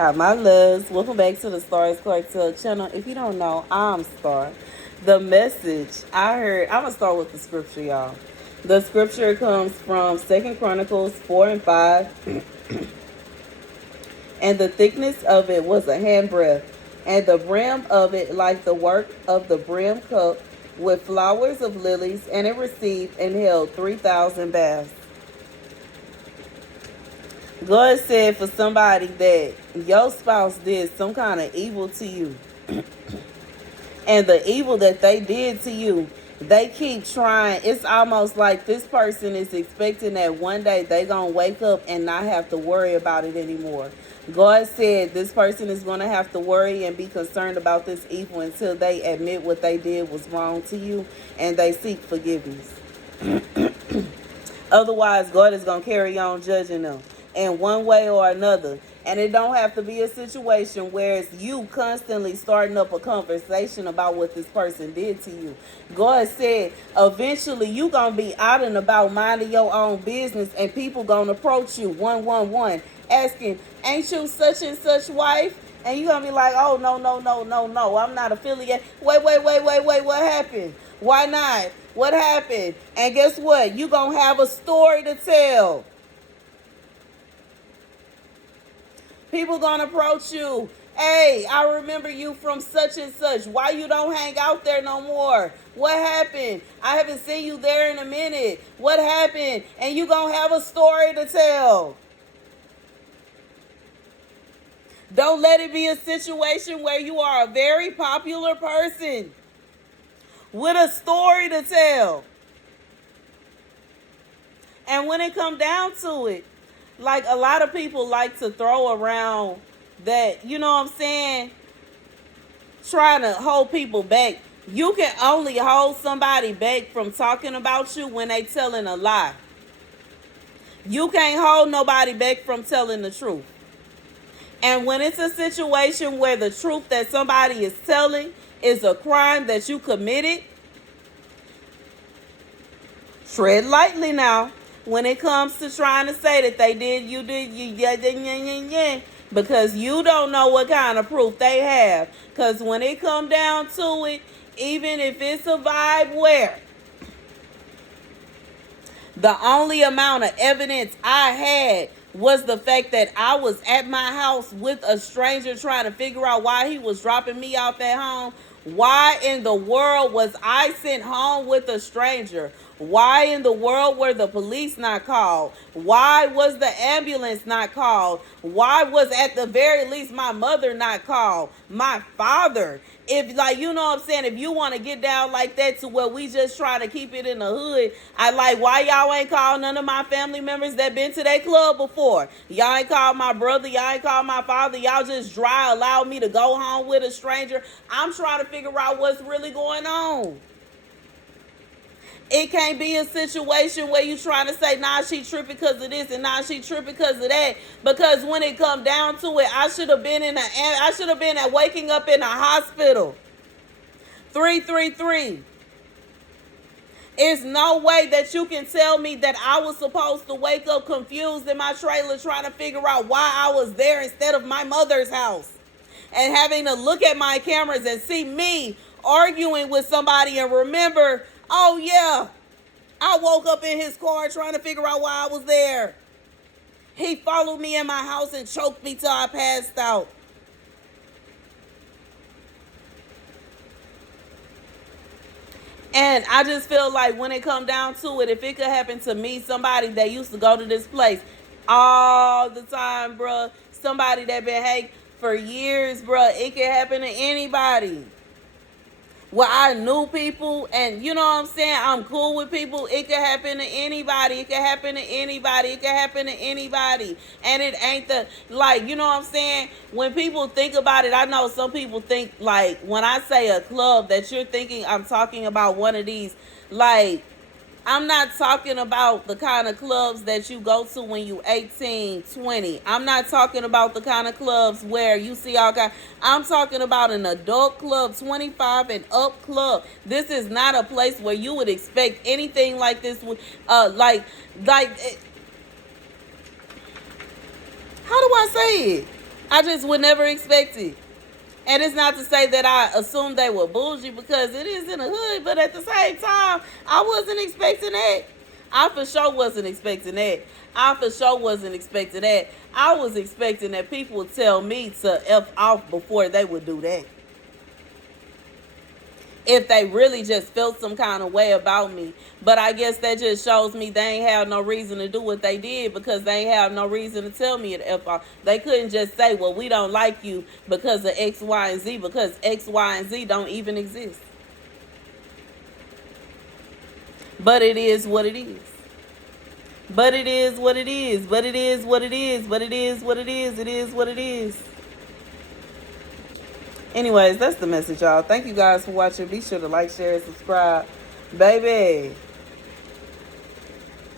Hi, my loves. Welcome back to the Starscartel channel. If you don't know, I'm Star. The message I heard, I'm going to start with the scripture, y'all. The scripture comes from 2 Chronicles 4 and 5. And the thickness of it was a handbreadth, and the brim of it like the work of the brim cup with flowers of lilies, and it received and held 3,000 baths. God said for somebody that your spouse did some kind of evil to you, and the evil that they did to you, they keep trying. It's almost like this person is expecting that one day they gonna wake up and not have to worry about it anymore. God said this person is gonna have to worry and be concerned about this evil until they admit what they did was wrong to you and they seek forgiveness. Otherwise, God is going to carry on judging them in one way or another. And it don't have to be a situation where it's you constantly starting up a conversation about what this person did to you. God said eventually you going to be out and about minding your own business, and people going to approach you 111 asking, ain't you such and such wife? And you going to be like, oh, no, I'm not affiliated. Wait, what happened? Why not? What happened? And guess what? You going to have a story to tell. People going to approach you. Hey, I remember you from such and such. Why you don't hang out there no more? What happened? I haven't seen you there in a minute. What happened? And you going to have a story to tell. Don't let it be a situation where you are a very popular person with a story to tell. And when it comes down to it, like a lot of people like to throw around that, you know what I'm saying, trying to hold people back. You can only hold somebody back from talking about you when they telling a lie. You can't hold nobody back from telling the truth. And when it's a situation where the truth that somebody is telling is a crime that you committed, tread lightly now when it comes to trying to say that they did, you did, yeah, because you don't know what kind of proof they have. Because when it comes down to it, even if it's a vibe where the only amount of evidence I had was the fact that I was at my house with a stranger trying to figure out why he was dropping me off at home. Why in the world was I sent home with a stranger? Why in the world were the police not called? Why was the ambulance not called? Why was at the very least my mother not called? My father. If, like, you know what I'm saying, if you want to get down like that to where we just try to keep it in the hood, I like, why y'all ain't called none of my family members that been to that club before? Y'all ain't called my brother, y'all ain't called my father, y'all just dry allow me to go home with a stranger. I'm trying to figure out what's really going on. It can't be a situation where you trying to say, nah, she tripping because of this and nah, she tripping because of that. Because when it come down to it, I should have been at waking up in a hospital. 333. It's no way that you can tell me that I was supposed to wake up confused in my trailer trying to figure out why I was there instead of my mother's house. And having to look at my cameras and see me arguing with somebody and remember, oh yeah, I woke up in his car trying to figure out why I was there. He followed me in my house and choked me till I passed out. And I just feel like when it come down to it, if it could happen to me, somebody that used to go to this place all the time, bruh, somebody that been hate for years, bruh, it can happen to anybody. Well, I knew people and you know what I'm saying, I'm cool with people. It could happen to anybody. It could happen to anybody. It could happen to anybody. And it ain't the, like, you know what I'm saying? When people think about it, I know some people think, like, when I say a club, that you're thinking I'm talking about one of these, like, I'm not talking about the kind of clubs that you go to when you 18, 20. I'm not talking about the kind of clubs where you see all kinds. I'm talking about an adult club, 25 and up club. This is not a place where you would expect anything like this. Like, how do I say it? I just would never expect it. And it's not to say that I assumed they were bougie, because it is in the hood, but at the same time, I wasn't expecting that. I for sure wasn't expecting that. I for sure wasn't expecting that. I was expecting that people would tell me to F off before they would do that. If they really just felt some kind of way about me. But I guess that just shows me they ain't have no reason to do what they did, because they ain't have no reason to tell me to F off. They couldn't just say, well, we don't like you because of X, Y, and Z, because X, Y, and Z don't even exist. But it is what it is. But it is what it is. But it is what it is. But it is what it is. It is what it is. Anyways, that's the message, y'all. Thank you guys for watching. Be sure to like, share, and subscribe. Baby.